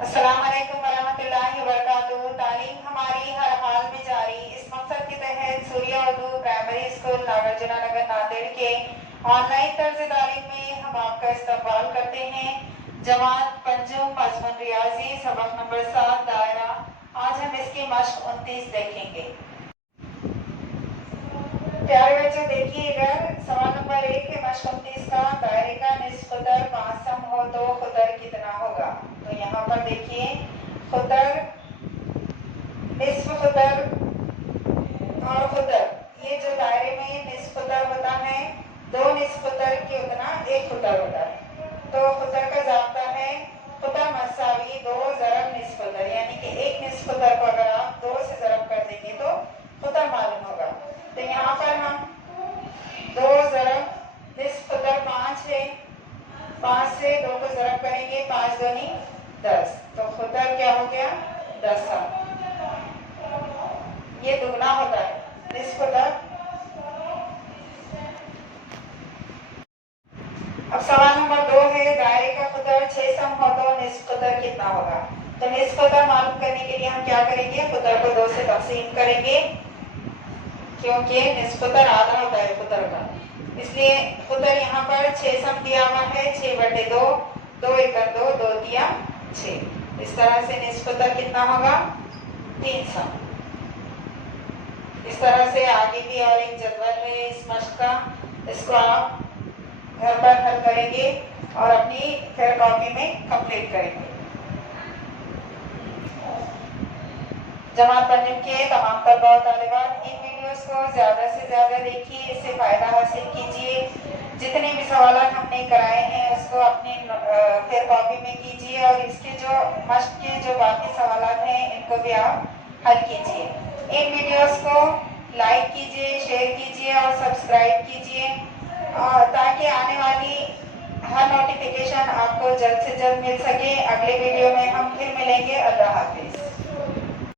السلام علیکم ورحمۃ اللہ وبرکاتہ۔ تعلیم ہماری ہر حال میں جاری، اس مقصد کے تحت سوریہ اردو پرائمری اسکول ناگرجنا نگر ناندیڑ کے آن لائن طرز تعلیم میں ہم آپ کا استقبال کرتے ہیں۔ جماعت پنجم مضمون ریاضی سبق نمبر 7 دائرہ۔ آج ہم اس کی مشق 29 دیکھیں گے۔ پیارے بچے دیکھیے گا، سوال نمبر 1 ہے مشق 29 کا، دائرے کا نصف قطر 5 سم ہو تو قطر کتنا ہوگا؟ تو یہاں پر دیکھیے قطر، نصف قطر اور قطر، یہ جو دائرے میں نصف قطر ہوتا ہے، 2 نصف قطر کے اتنا 1 قطر ہوتا ہے، تو قطر کا ضابطہ ہے قطر مساوی 2 ضرب نصف قطر، یعنی کہ 1 نصف قطر کو اگر آپ 2 سے ضرب کر دیں گے تو قطر معلوم ہوگا۔ تو یہاں پر ہم 2 ضرب نصف قطر 5 ہے، 5 سے 2 کو ضرب کریں گے، 5 دونی 10، تو قطر کیا ہو گیا 10 سم۔ یہ دگنا ہوتا ہے نصف قطر۔ اب سوال نمبر 2 ہے، دائرے کا قطر 6 سم ہو تو نصف قطر کتنا ہوگا؟ تو نصف قطر معلوم کرنے کے لیے ہم کیا کریں گے؟ قطر کو 2 سے تقسیم کریں گے، کیونکہ نصف قطر آدھا ہوتا ہے قطر کا، اس لیے قطر یہاں پر 6 سم دیا ہوا ہے، 6/2، 2 × 2، 2 دیا 6، اس طرح سے نصف قطر کتنا ہوگا 3 سم۔ اس طرح سے آگے بھی اور ایک جدول ہے اس مشق کا، اس کو آپ گھر پر حل کریں گے اور اپنی پھر کاپی میں کمپلیٹ کریں گے۔ جماعت پنجم کے تمام طلباء و طالبات ان ویڈیوز کو زیادہ سے زیادہ دیکھیے، اس سے فائدہ حاصل کیجیے۔ جتنے بھی سوالات ہم نے کرائے ہیں اس کو اپنی پھر کاپی میں کیجیے، اور اس کے جو مشق کے جو باقی سوالات ہیں ان کو بھی آپ حل کیجیے۔ ان ویڈیوز کو لائک کیجیے، شیئر کیجیے اور سبسکرائب کیجیے، تاکہ آنے والی ہر نوٹیفیکیشن آپ کو جلد سے جلد مل سکے۔ اگلے ویڈیو میں ہم پھر ملیں گے۔ اللہ حافظ۔